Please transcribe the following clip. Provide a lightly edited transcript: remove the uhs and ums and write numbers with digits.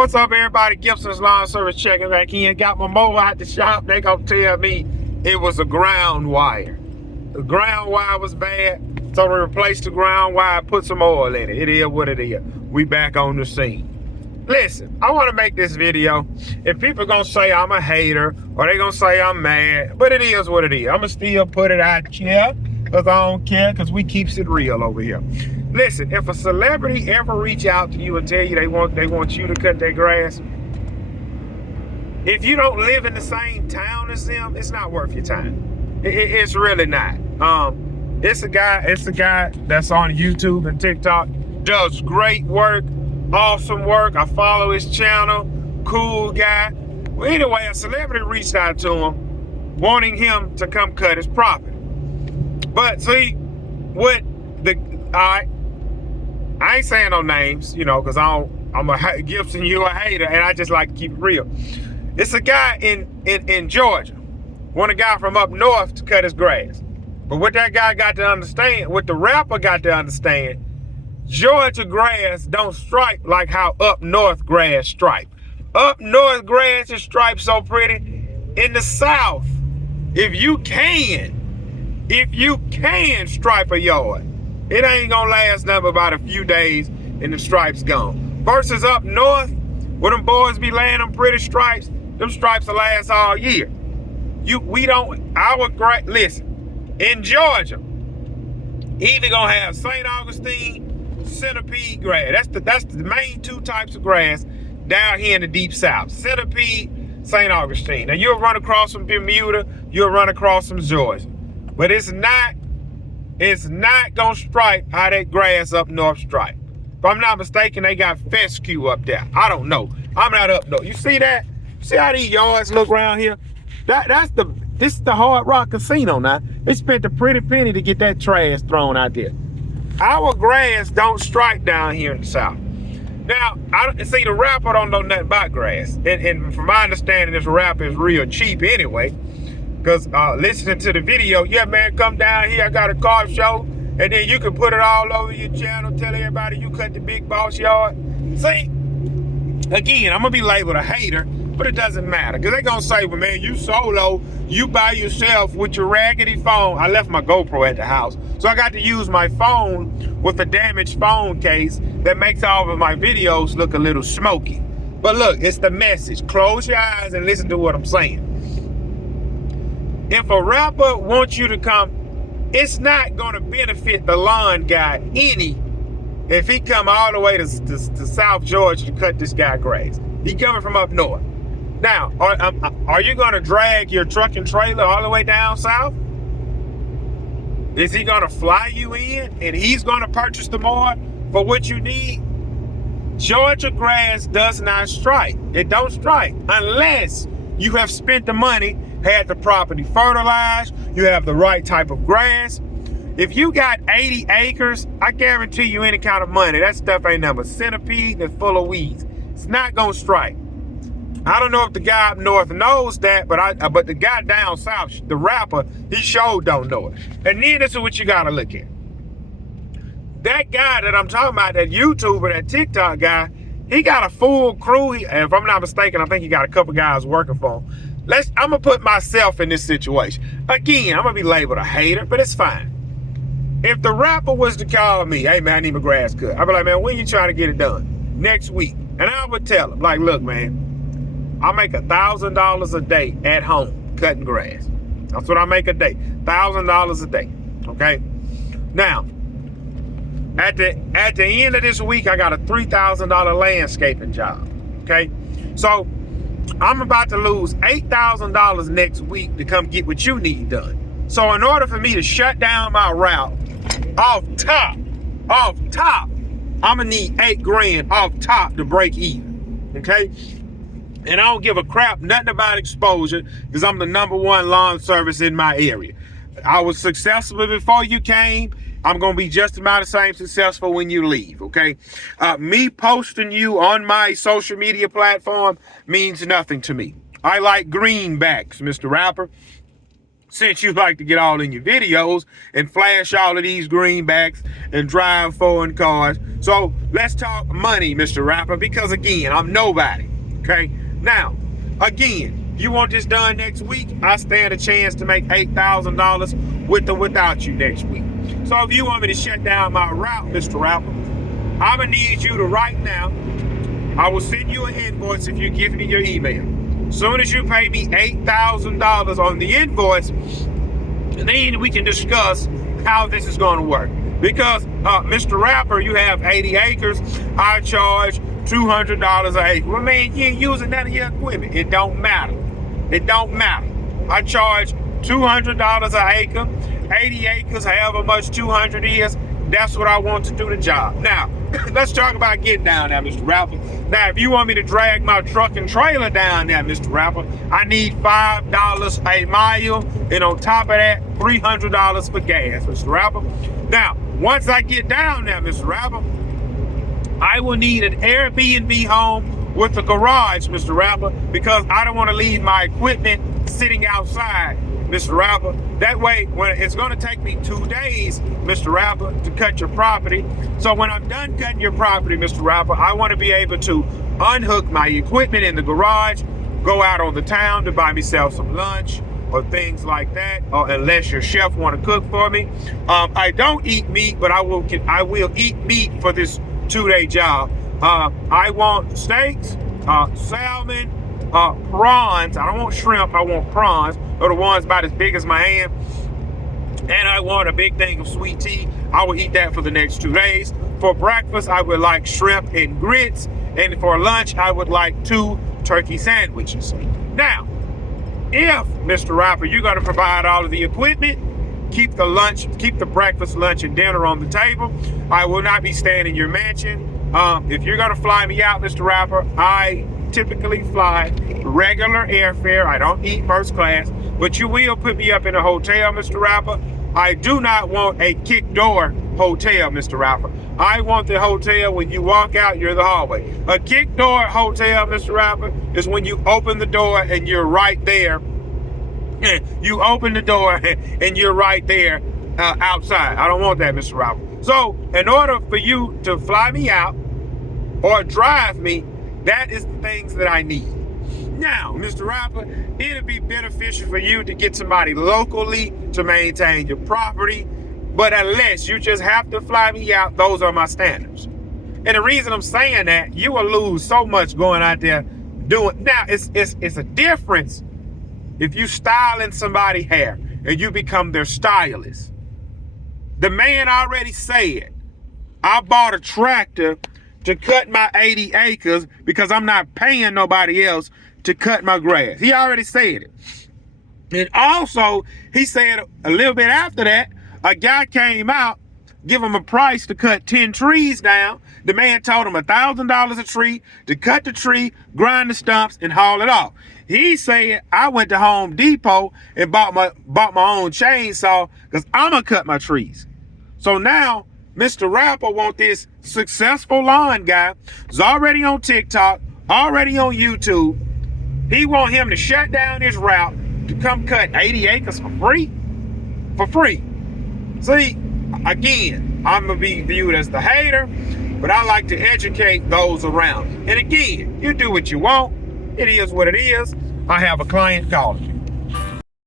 What's up, everybody? Gibson's Lawn Service checking back in. Got my mower out the shop. They gonna tell me it was a ground wire. The ground wire was bad, so to replace the ground wire, put some oil in it. It is what it is. We back on the scene. Listen, I want to make this video. If people gonna say I'm a hater or they gonna say I'm mad, but it is what it is. I'ma still put it out here because I don't care, because we keeps it real over here. Listen, if a celebrity ever reach out to you and tell you they want you to cut their grass, if you don't live in the same town as them, it's not worth your time. It's really not. It's a guy that's on YouTube and TikTok, does great work, awesome work. I follow his channel, cool guy. Well, anyway, a celebrity reached out to him, wanting him to come cut his property. But see, I ain't saying no names, you know, because I'm a Gibson, you a hater, and I just like to keep it real. It's a guy in Georgia, want a guy from up north to cut his grass. But what that guy got to understand, what the rapper got to understand, Georgia grass don't stripe like how up north grass stripe. Up north grass is striped so pretty. In the South, if you can stripe a yard, it ain't gonna last nothing about a few days and the stripes gone. Versus up north, where them boys be laying them pretty stripes, them stripes will last all year. Listen, in Georgia, either gonna have St. Augustine, centipede grass. That's the main two types of grass down here in the deep South. Centipede, St. Augustine. Now you'll run across some Bermuda, you'll run across some Georgia. But it's not gonna stripe how that grass up north stripe. If I'm not mistaken, they got fescue up there. I don't know. I'm not up north. You see that? See how these yards look around here? This is the Hard Rock Casino now. They spent a pretty penny to get that trash thrown out there. Our grass don't stripe down here in the South. Now, the rapper don't know nothing about grass. And from my understanding, this rapper is real cheap anyway. Because listening to the video, yeah, man, come down here, I got a car show, and then you can put it all over your channel, tell everybody you cut the big boss yard. See, again, I'm going to be labeled a hater, but it doesn't matter. Because they're going to say, well, man, you solo, you by yourself with your raggedy phone. I left my GoPro at the house, so I got to use my phone with a damaged phone case that makes all of my videos look a little smoky. But look, it's the message. Close your eyes and listen to what I'm saying. If a rapper wants you to come, it's not going to benefit the lawn guy any if he come all the way to South Georgia to cut this guy grass. He coming from up north. Now, are you going to drag your truck and trailer all the way down south? Is he going to fly you in and he's going to purchase the more for what you need? Georgia grass does not stripe. It don't stripe unless you have spent the money, had the property fertilized, you have the right type of grass. If you got 80 acres, I guarantee you any kind of money, that stuff ain't nothing but centipede that's full of weeds. It's not gonna stripe. I don't know if the guy up north knows that, but the guy down south, the rapper, he sure don't know it. And then this is what you gotta look at. That guy that I'm talking about, that YouTuber, that TikTok guy, he got a full crew. If I'm not mistaken, I think he got a couple guys working for him. I'm gonna put myself in this situation. Again, I'm gonna be labeled a hater, but it's fine. If the rapper was to call me, hey man, I need my grass cut, I'd be like, man, when you trying to get it done? Next week. And I would tell him, like, look, man, I make $1,000 a day at home cutting grass. That's what I make a day. $1,000 a day. Okay? Now, at the end of this week, I got a $3,000 landscaping job. Okay? So I'm about to lose $8,000 next week to come get what you need done. So in order for me to shut down my route, off top, I'm gonna need $8 grand off top to break even. Okay? And I don't give a crap nothing about exposure because I'm the #1 lawn service in my area. I was successful before you came. I'm going to be just about the same successful when you leave, okay? Me posting you on my social media platform means nothing to me. I like greenbacks, Mr. Rapper. since you like to get all in your videos and flash all of these greenbacks and drive foreign cars. So let's talk money, Mr. Rapper, because again, I'm nobody, okay? Now, again, you want this done next week, I stand a chance to make $8,000 with or without you next week. So if you want me to shut down my route, Mr. Rapper, I'm gonna need you to right now, I will send you an invoice if you give me your email. As soon as you pay me $8,000 on the invoice, then we can discuss how this is going to work. Because, Mr. Rapper, you have 80 acres. I charge $200 an acre. Well, man, you ain't using none of your equipment. It don't matter. It don't matter. I charge $200 an acre, 80 acres, however much 200 is. That's what I want to do the job. Now, let's talk about getting down there, Mr. Rapper. Now, if you want me to drag my truck and trailer down there, Mr. Rapper, I need $5 a mile. And on top of that, $300 for gas, Mr. Rapper. Now, once I get down there, Mr. Rapper, I will need an Airbnb home with a garage, Mr. Rapper, because I don't want to leave my equipment sitting outside, Mr. Rapper. That way, when it's going to take me 2 days, Mr. Rapper, to cut your property. So when I'm done cutting your property, Mr. Rapper, I want to be able to unhook my equipment in the garage, go out on the town to buy myself some lunch or things like that, or unless your chef want to cook for me. I don't eat meat, but I will eat meat for this 2-day job. I want steaks, salmon, prawns. I don't want shrimp, I want prawns. They're the ones about as big as my hand. And I want a big thing of sweet tea. I will eat that for the next 2 days. For breakfast, I would like shrimp and grits. And for lunch, I would like 2 turkey sandwiches. Now, if, Mr. Rapper, you're gonna provide all of the equipment, keep the breakfast, lunch, and dinner on the table, I will not be staying in your mansion. If you're gonna fly me out, Mr. Rapper, I typically fly regular airfare. I don't eat first class, but you will put me up in a hotel, Mr. Rapper. I do not want a kick door hotel, Mr. Rapper. I want the hotel when you walk out, you're in the hallway. A kick door hotel, Mr. Rapper, is when you open the door and you're right there. You open the door and you're right there outside. I don't want that, Mr. Rapper. So in order for you to fly me out or drive me, that is the things that I need. Now, Mr. Rapper, it'll be beneficial for you to get somebody locally to maintain your property, but unless you just have to fly me out, those are my standards. And the reason I'm saying that, you will lose so much going out there doing. Now, it's a difference if you styling somebody's hair and you become their stylist. The man already said, I bought a tractor to cut my 80 acres because I'm not paying nobody else to cut my grass. He already said it. And also, he said a little bit after that, a guy came out, give him a price to cut 10 trees down. The man told him $1,000 a tree to cut the tree, grind the stumps, and haul it off. He said, I went to Home Depot and bought my own chainsaw because I'm going to cut my trees. So now, Mr. Rapper want this successful lawn guy who's already on TikTok, already on YouTube. He want him to shut down his route to come cut 80 acres for free? For free. See, again, I'm going to be viewed as the hater, but I like to educate those around. And again, you do what you want. It is what it is. I have a client calling.